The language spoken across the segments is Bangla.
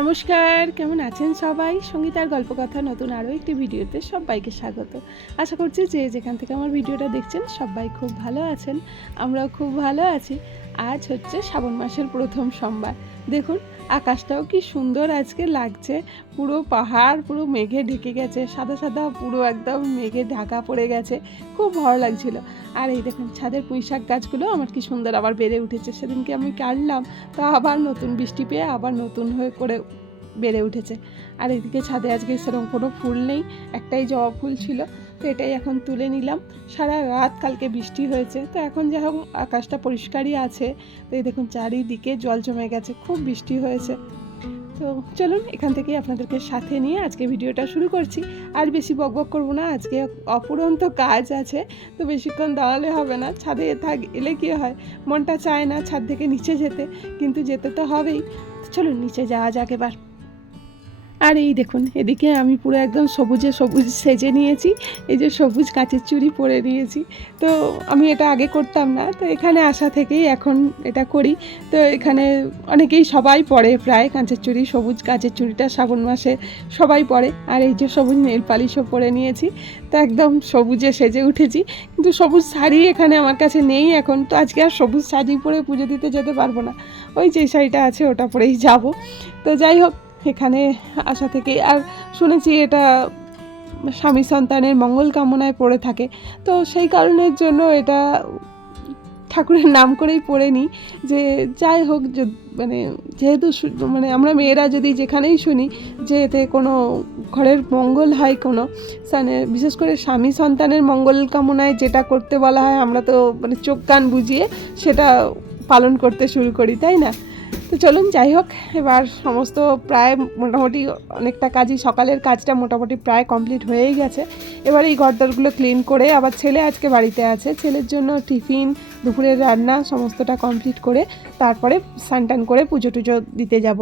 নমস্কার, কেমন আছেন সবাই? সঙ্গীতার গল্পকথা নতুন আরও একটি ভিডিওতে সবাইকে স্বাগত। আশা করছি যে যেখান থেকে আমার ভিডিওটা দেখছেন সবাই খুব ভালো আছেন। আমরাও খুব ভালো আছি। আজ হচ্ছে শ্রাবণ মাসের প্রথম সোমবার। দেখুন আকাশটাও কি সুন্দর আজকে লাগছে। পুরো পাহাড় পুরো মেঘে ঢেকে গেছে, সাদা সাদা পুরো একদম মেঘে ঢাকা পড়ে গেছে, খুব ভালো লাগছিল। আর এই দেখুন ছাদের পুঁইশাক গাছগুলো আমার কি সুন্দর আবার বেড়ে উঠেছে। সেদিনকে আমি কাটলাম, তা আবার নতুন বৃষ্টি পেয়ে আবার নতুন হয়ে করে বেড়ে উঠেছে। আর এদিকে ছাদে আজকে সেরকম কোনো ফুল নেই, একটাই জবা ফুল ছিল, তো এটাই এখন তুলে নিলাম। সারা রাত কালকে বৃষ্টি হয়েছে, তো এখন যা হোক আকাশটা পরিষ্কারই আছে। তো এই দেখুন চারিদিকে জল জমে গেছে, খুব বৃষ্টি হয়েছে। তো চলুন এখান থেকেই আপনাদেরকে সাথে নিয়ে আজকে ভিডিওটা শুরু করছি। আর বেশি বকবক করবো না, আজকে অফুরন্ত কাজ আছে, তো বেশিক্ষণ দাঁড়ালে হবে না। ছাদে এলে কি হয়, মনটা চায় না ছাদ থেকে নিচে যেতে, কিন্তু যেতে তো হবেই। চলুন নিচে যাওয়া যাক এবার। আর এই দেখুন এদিকে আমি পুরো একদম সবুজে সবুজ সেজে নিয়েছি। এই যে সবুজ কাঁচের চুড়ি পরে নিয়েছি। তো আমি এটা আগে করতাম না, তো এখানে আসা থেকেই এখন এটা করি। তো এখানে অনেকেই সবাই পরে প্রায় কাঁচের চুড়ি, সবুজ কাঁচের চুড়িটা শ্রাবণ মাসে সবাই পরে। আর এই যে সবুজ নেল পালিশও পরে নিয়েছি, তো একদম সবুজে সেজে উঠেছি। কিন্তু সবুজ শাড়ি এখানে আমার কাছে নেই এখন, তো আজকে আর সবুজ শাড়ি পরে পুজো দিতে যেতে পারবো না। ওই যে শাড়িটা আছে ওটা পরেই যাব। তো যাই হোক, এখানে আসা থেকেই আর শুনেছি এটা স্বামী সন্তানের মঙ্গল কামনায় পড়ে থাকে, তো সেই কারণের জন্য এটা ঠাকুরের নাম করেই পড়ে নিই। যে যাই হোক, মানে যেহেতু মানে আমরা মেয়েরা যদি যেখানেই শুনি যে এতে কোনো ঘরের মঙ্গল হয়, কোনো বিশেষ করে স্বামী সন্তানের মঙ্গল কামনায় যেটা করতে বলা হয়, আমরা তো মানে চোখ কান বুঝিয়ে সেটা পালন করতে শুরু করি, তাই না? তো চলুন যাই হোক, এবার সমস্ত প্রায় মোটামুটি অনেকটা কাজই, সকালের কাজটা মোটামুটি প্রায় কমপ্লিট হয়েই গেছে। এবার এই ঘরদোরগুলো ক্লিন করে, আবার ছেলে আজকে বাড়িতে আছে, ছেলের জন্য টিফিন, দুপুরের রান্না সমস্তটা কমপ্লিট করে তারপরে স্নান টান করে পুজো টুজো দিতে যাব।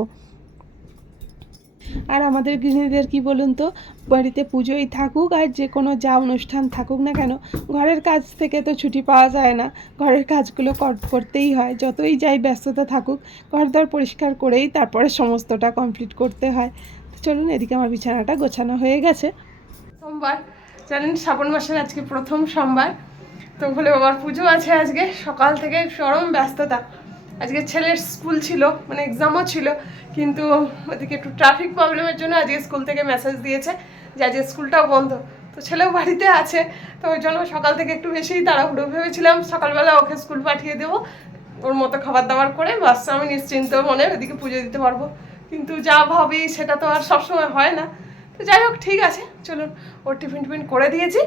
আর আমাদের গৃহিণীদের কি বলুন তো, বাড়িতে পুজোই থাকুক আর যে কোনো যা অনুষ্ঠান থাকুক না কেন, ঘরের কাজ থেকে তো ছুটি পাওয়া যায় না। ঘরের কাজগুলো করতেই হয়, যতই যাই ব্যস্ততা থাকুক, ঘরদোর পরিষ্কার করেই তারপরে সমস্তটা কমপ্লিট করতে হয়। তো চলুন, এদিকে আমার বিছানাটা গোছানো হয়ে গেছে। সোমবার, জানেন শ্রাবণ মাসের আজকে প্রথম সোমবার, তো বলে বাবার পুজো আছে আজকে। সকাল থেকে চরম ব্যস্ততা। আজকে ছেলের স্কুল ছিল, মানে এক্সামও ছিল, কিন্তু ওদিকে একটু ট্রাফিক প্রবলেমের জন্য আজকে স্কুল থেকে মেসেজ দিয়েছে যে আজকে স্কুলটাও বন্ধ। তো ছেলেও বাড়িতে আছে, তো ওই জন্য সকাল থেকে একটু বেশিই তাড়াহুড়ো। ভেবেছিলাম সকালবেলা ওকে স্কুল পাঠিয়ে দেবো, ওর মতো খাবার দাবার করে বাস আমি নিশ্চিন্ত মনে ওদিকে পুজো দিতে পারবো। কিন্তু যা ভাবি সেটা তো আর সবসময় হয় না। তো যাই হোক, ঠিক আছে, চলুন ওর টিফিন টিফিন করে দিয়েছি।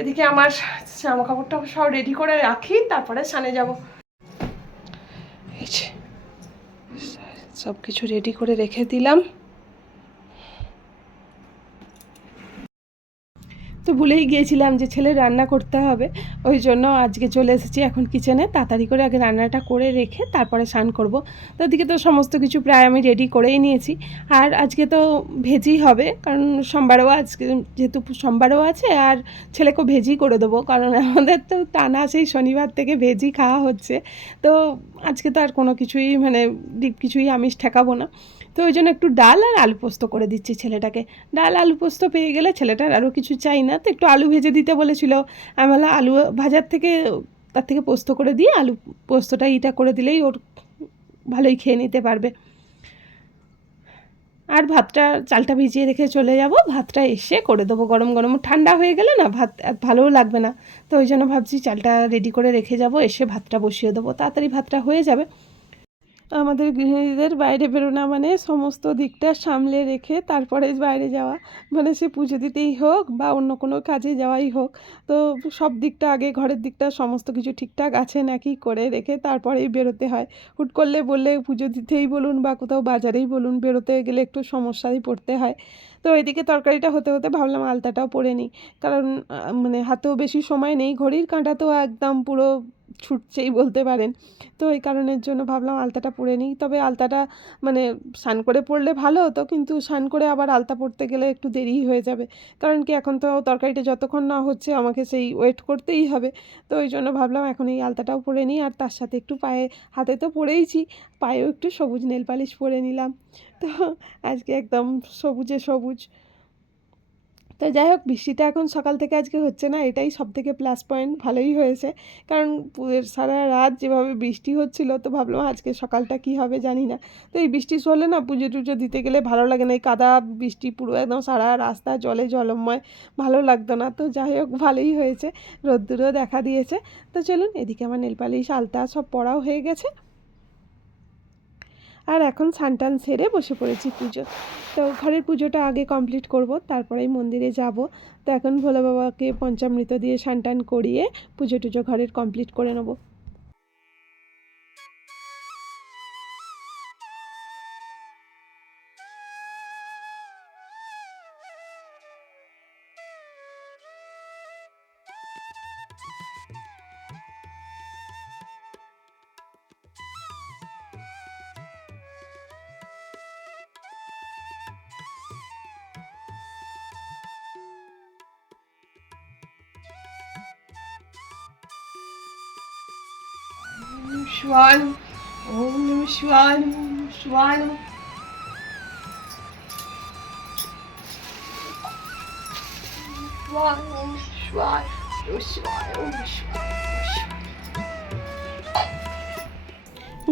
এদিকে আমার জামা কাপড়টা সব রেডি করে রাখি, তারপরে স্নানে যাব। এই যে সব কিছু রেডি করে রেখে দিলাম। তো ভুলেই গিয়েছিলাম যে ছেলে রান্না করতে হবে, ওই জন্য আজকে চলে এসেছি এখন কিচেনে। তাড়াতাড়ি করে আগে রান্নাটা করে রেখে তারপরে স্নান করব। তো ওদিকে তো সমস্ত কিছু প্রায় আমি রেডি করেই নিয়েছি। আর আজকে তো ভেজই হবে, কারণ সোমবারও আজকে যেহেতু সোমবারও আছে, আর ছেলেকেও ভেজই করে দেবো, কারণ আমাদের তো টানা সেই শনিবার থেকে ভেজই খাওয়া হচ্ছে। তো আজকে তো আর কোনো কিছুই মানে কিছুই আমিষ ঠেকাবো না। তো ওই জন্য একটু ডাল আর আলু পোস্ত করে দিচ্ছি ছেলেটাকে। ডাল আলু পোস্ত পেয়ে গেলে ছেলেটার আরও কিছু চাই না, তো একটু আলু ভেজে দিতে বলেছিল। আমি বললাম আলু ভাজার থেকে তার থেকে পোস্ত করে দিয়ে আলু পোস্তটা করে দিলেই ওর ভালোই খেয়ে নিতে পারবে। আর ভাতটা, চালটা ভিজিয়ে রেখে চলে যাব, ভাতটা এসে করে দেবো গরম গরম। ঠান্ডা হয়ে গেলে না ভাত ভালোও লাগবে না, তো ওই জন্য ভাবছি চালটা রেডি করে রেখে যাব, এসে ভাতটা বসিয়ে দেবো, তাড়াতাড়ি ভাতটা হয়ে যাবে। আমাদের গৃহিণীদের বাইরে বেরোনো মানে সমস্ত দিকটা সামলে রেখে তারপরে বাইরে যাওয়া, মানে সে পুজো দিতেই হোক বা অন্য কোনো কাজে যাওয়াই হোক, তো সব দিকটা আগে, ঘরের দিকটা সমস্ত কিছু ঠিকঠাক আছে নাকি করে রেখে তারপরেই বেরোতে হয়। হুট করলে বললে পুজো দিতেই বলুন বা কোথাও বাজারেই বলুন, বেরোতে গেলে একটু সমস্যায় পড়তে হয়। তো এদিকে তরকারিটা হতে হতে ভাবলাম আলতাটাও পরে নিই, কারণ মানে হাতেও বেশি সময় নেই, ঘড়ির কাঁটা তো একদম পুরো ছুটছেই বলতে পারেন। তো এই কারণের জন্য ভাবলাম আলতাটা পরে নিই। তবে আলতাটা মানে স্নান করে পরলে ভালো হতো, কিন্তু স্নান করে আবার আলতা পরতে গেলে একটু দেরিই হয়ে যাবে। কারণ কি এখন তো তরকারিটা যতক্ষণ না হচ্ছে আমাকে সেই ওয়েট করতেই হবে। তো ওই জন্য ভাবলাম এখন এই আলতাটাও পরে নিই, আর তার সাথে একটু পায়ে, হাতে তো পরেইছি, পায়েও একটু সবুজ নেল পালিশ পরে নিলাম। তো আজকে একদম সবুজে সবুজ। তো যাই হোক, বৃষ্টিটা এখন সকাল থেকে আজকে হচ্ছে না, এটাই সবথেকে প্লাস পয়েন্ট, ভালোই হয়েছে। কারণ সারা রাত যেভাবে বৃষ্টি হচ্ছিল, তো ভাবলাম আজকে সকালটা কি হবে জানি না। তো এই বৃষ্টি হলে না পুজো টুজো দিতে গেলে ভালো লাগে না, এই কাদা বৃষ্টি পুরো একদম সারা রাস্তা জলে জলময়, ভালো লাগতো না। তো যাই হোক, ভালোই হয়েছে, রোদ্দুরও দেখা দিয়েছে। তো চলুন, এদিকে আমার নেলপালিশ আলতা সব পরাও হয়ে গেছে, আর এখন স্নান সেরে বসে পড়েছি পুজো। তো ঘরের পুজোটা আগে কমপ্লিট করব, তারপরেই মন্দিরে যাব। তো এখন ভোলে বাবাকে পঞ্চামৃত দিয়ে স্নান করিয়ে পুজো টুজো ঘরের কমপ্লিট করে নেব। শিবায় ওম নমঃ শিবায় নমঃ শিবায় নমঃ।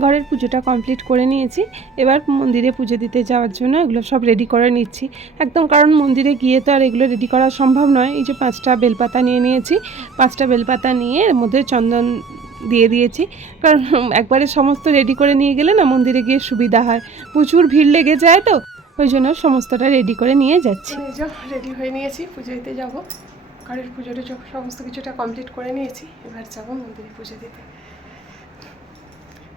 ঘরের পুজোটা কমপ্লিট করে নিয়েছি, এবার মন্দিরে পুজো দিতে যাওয়ার জন্য এগুলো সব রেডি করে নিচ্ছি একদম। কারণ মন্দিরে গিয়ে তো আর এগুলো রেডি করা সম্ভব নয়। এই যে 5টা বেলপাতা নিয়ে নিয়েছি, 5টা বেলপাতা নিয়ে এর মধ্যে চন্দন দিয়ে দিয়েছি। কারণ একবারে সমস্ত রেডি করে নিয়ে গেলে না মন্দিরে গিয়ে সুবিধা হয়, প্রচুর ভিড় লেগে যায়, তো ওই জন্য সমস্তটা রেডি করে নিয়ে যাচ্ছি। রেডি হয়ে নিয়েছি, পুজো দিতে যাবো। ঘরের পুজোটা সমস্ত কিছুটা কমপ্লিট করে নিয়েছি, এবার যাবো মন্দিরে পুজো দিতে।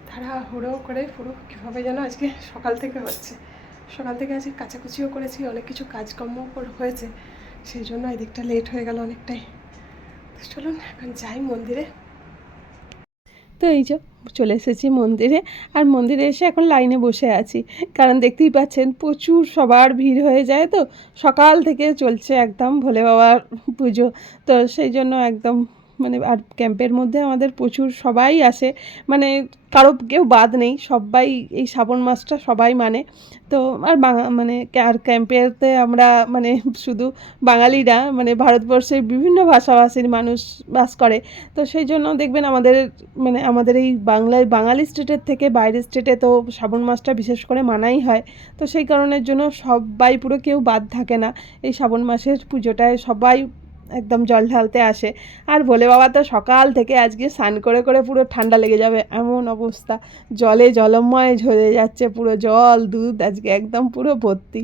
তাড়াহুড়ো করে পুরো কীভাবে যেন আজকে সকাল থেকে হচ্ছে, সকাল থেকে আজকে কাচাকুচিও করেছি, অনেক কিছু কাজকর্ম হয়েছে, সেই জন্য এদিকটা লেট হয়ে গেল অনেকটাই। চলুন এখন যাই মন্দিরে। তো এই যে চলে এসেছি মন্দিরে, আর মন্দিরে এসে এখন লাইনে বসে আছি, কারণ দেখতেই পাচ্ছেন প্রচুর সবার ভিড় হয়ে যায়, তো সকাল থেকে চলছে একদম ভোলে বাবার পুজো। তো সেই জন্য একদম মানে, আর ক্যাম্পের মধ্যে আমাদের প্রচুর সবাই আসে, মানে কারো কেউ বাদ নেই, সবাই এই শ্রাবণ মাসটা সবাই মানে। তো আর মানে আর ক্যাম্পেতে আমরা মানে শুধু বাঙালিরা, মানে ভারতবর্ষের বিভিন্ন ভাষাভাষীর মানুষ বাস করে। তো সেই জন্য দেখবেন আমাদের মানে আমাদের এই বাঙালি স্টেটের থেকে বাইরের স্টেটে তো শ্রাবণ মাসটা বিশেষ করে মানাই হয়। তো সেই কারণের জন্য সবাই পুরো কেউ বাদ থাকে না, এই শ্রাবণ মাসের পুজোটায় সবাই একদম জল ঢালতে আসে। আর ভোলে বাবা তো সকাল থেকে আজকে স্নান করে করে পুরো ঠান্ডা লেগে যাবে এমন অবস্থা, জলে জলময় ঝরে যাচ্ছে, পুরো জল দুধ আজকে একদম পুরো ভর্তি।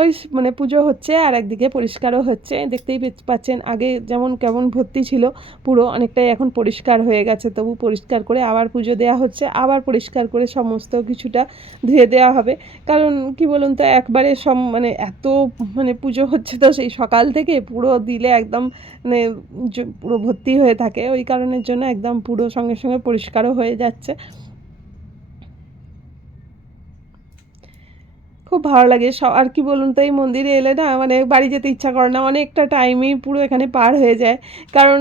ওই মানে পুজো হচ্ছে আর একদিকে পরিষ্কারও হচ্ছে, দেখতেই পাচ্ছেন আগে যেমন কেমন ভর্তি ছিল পুরো, অনেকটাই এখন পরিষ্কার হয়ে গেছে। তবু পরিষ্কার করে আবার পুজো দেওয়া হচ্ছে, আবার পরিষ্কার করে সমস্ত কিছুটা ধুয়ে দেওয়া হবে। কারণ কি বলুন তো, একবারে মানে এত মানে পুজো হচ্ছে, তো সেই সকাল থেকে পুরো দিলে একদম মানে পুরো ভর্তি হয়ে থাকে, ওই কারণের জন্য একদম পুরো সঙ্গে সঙ্গে পরিষ্কারও হয়ে যাচ্ছে। খুব ভালো লাগে আর কি বলুন তো, এই মন্দিরে এলে না মানে বাড়ি যেতে ইচ্ছা করে না, অনেকটা টাইমই পুরো এখানে পার হয়ে যায়। কারণ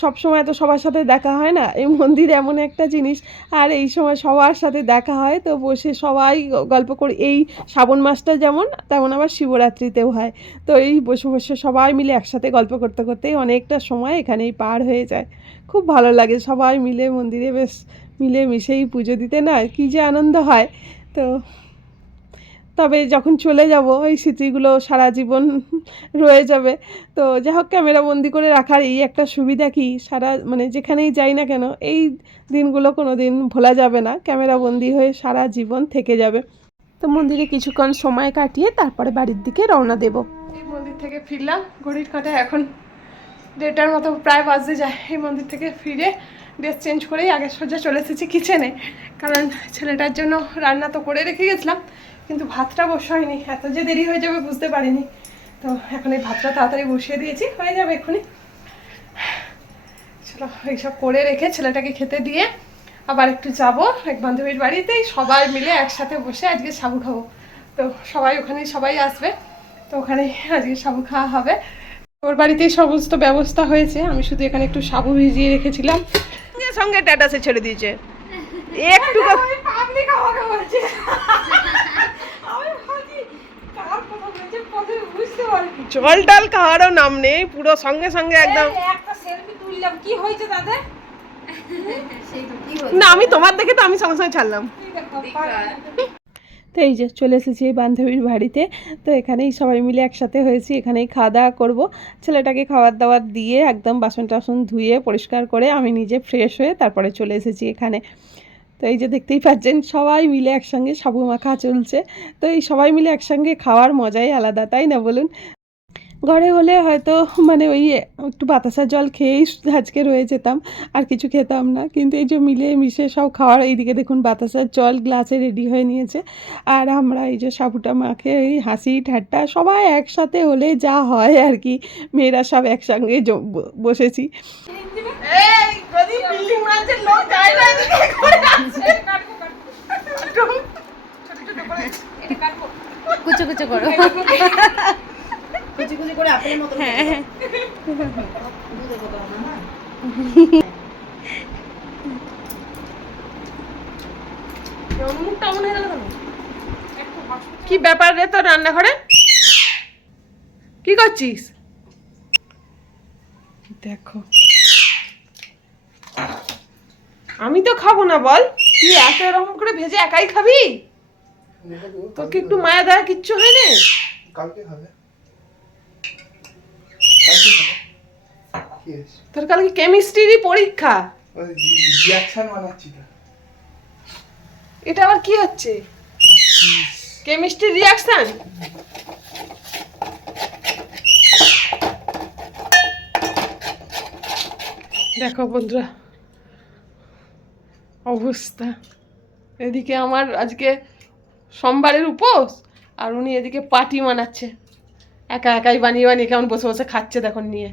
সব সময় তো সবার সাথে দেখা হয় না, এই মন্দির এমন একটা জিনিস, আর এই সময় সবার সাথে দেখা হয়, তো বসে সবাই গল্প করি। এই শ্রাবণ মাসটা যেমন, তেমন আবার শিবরাত্রিতেও হয়। তো এই বসে বসে সবাই মিলে একসাথে গল্প করতে করতেই অনেকটা সময় এখানেই পার হয়ে যায়। খুব ভালো লাগে সবাই মিলে মন্দিরে বেশ মিলে মিশেই পুজো দিতে, না কী যে আনন্দ হয়। তো তবে যখন চলে যাব ওই স্মৃতিগুলো সারা জীবন রয়ে যাবে। তো যাই হোক, ক্যামেরা বন্দি করে রাখার এই একটা সুবিধা কি, সারা মানে যেখানেই যাই না কেন এই দিনগুলো কোনো দিন ভোলা যাবে না, ক্যামেরা বন্দি হয়ে সারা জীবন থেকে যাবে। তো মন্দিরে কিছুক্ষণ সময় কাটিয়ে তারপরে বাড়ির দিকে রওনা দেব। এই মন্দির থেকে ফিরলাম, ঘড়ির কাঁটায় এখন 1:30টার মতো প্রায় বাজতে যায়। এই মন্দির থেকে ফিরে ড্রেস চেঞ্জ করেই আগে সোজা চলে এসেছি কিচেনে, কারণ ছেলেটার জন্য রান্না তো করে রেখে গেছিলাম, কিন্তু ভাতটা বসাইনি, এত যে দেরি হয়ে যাবে বুঝতে পারিনি। তো এখন এই ভাতটা তাড়াতাড়ি বসিয়ে দিয়েছি, হয়ে যাবে এক্ষুনি। চলো তো এইসব করে রেখে ছেলেটাকে খেতে দিয়ে আবার একটু যাব এক বান্ধবীর বাড়িতেই, সবাই মিলে একসাথে বসে আজকে সাবু খাবো। তো সবাই ওখানে সবাই আসবে, তো ওখানেই আজকে সাবু খাওয়া হবে। ওর বাড়িতেই সমস্ত ব্যবস্থা হয়েছে, আমি শুধু এখানে একটু সাবু ভিজিয়ে রেখেছিলাম। সঙ্গে সঙ্গে ট্যাটাসে ছেড়ে দিয়েছে একটু জল ডাল খাওয়ারও নাম নেই, পুরো সঙ্গে সঙ্গে একদম। কি হয়েছে তাদের? না আমি তোমার দেখে তো আমি সঙ্গে সঙ্গে ছাড়লাম। তো এই যে চলে এসেছি এই বান্ধবীর বাড়িতে, তো এখানেই সবাই মিলে একসাথে হয়েছি, এখানেই খাওয়া দাওয়া করবো। ছেলেটাকে খাবার দাবার দিয়ে একদম বাসন টাসন ধুয়ে পরিষ্কার করে আমি নিজে ফ্রেশ হয়ে তারপরে চলে এসেছি এখানে। তো এই যে দেখতেই পাচ্ছেন সবাই মিলে একসঙ্গে সাবু মাখা চলছে। তো এই সবাই মিলে একসঙ্গে খাওয়ার মজাই আলাদা, তাই না বলুন? ঘরে হলে হয়তো মানে ওই একটু বাতাসা জল খেয়েই আজকে রয়ে যেতাম, আর কিছু খেতাম না। কিন্তু এই যে মিলে মিশে সব খাওয়ার, এইদিকে দেখুন বাতাসার জল গ্লাসে রেডি হয়ে নিয়েছে, আর আমরা এই যে সাবুটা মাখে এই হাসি ঠাট্টা সবাই একসাথে হলে যা হয় আর কি, মেয়েরা সব একসঙ্গে বসেছি। কুচো কুচো করো, কুচি কুচি করে আপেলের মতো। হ্যাঁ কি ব্যাপার রে তোর রান্নাঘরে? কি করছিস? দেখো আমি তো খাবো না, বল তুই এত এরকম করে ভেজে একাই খাবি? তোকে একটু মায়া দেওয়া কিচ্ছু হয়নি? কালকে খাবে, তোর কালকে কেমিস্ট্রিরই পরীক্ষা। রিঅ্যাকশন বানাচ্ছি তো। এটা আবার কি হচ্ছে? Chemistry reaction? দেখো বন্ধুরা অবস্থা, এদিকে আমার আজকে সোমবারের উপোস, আর উনি এদিকে পাটি বানাচ্ছে, একা একাই বানিয়ে বানিয়ে কেমন বসে বসে খাচ্ছে দেখুন নিয়ে।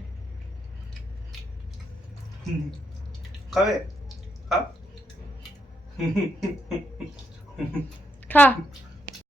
খাবে? খা।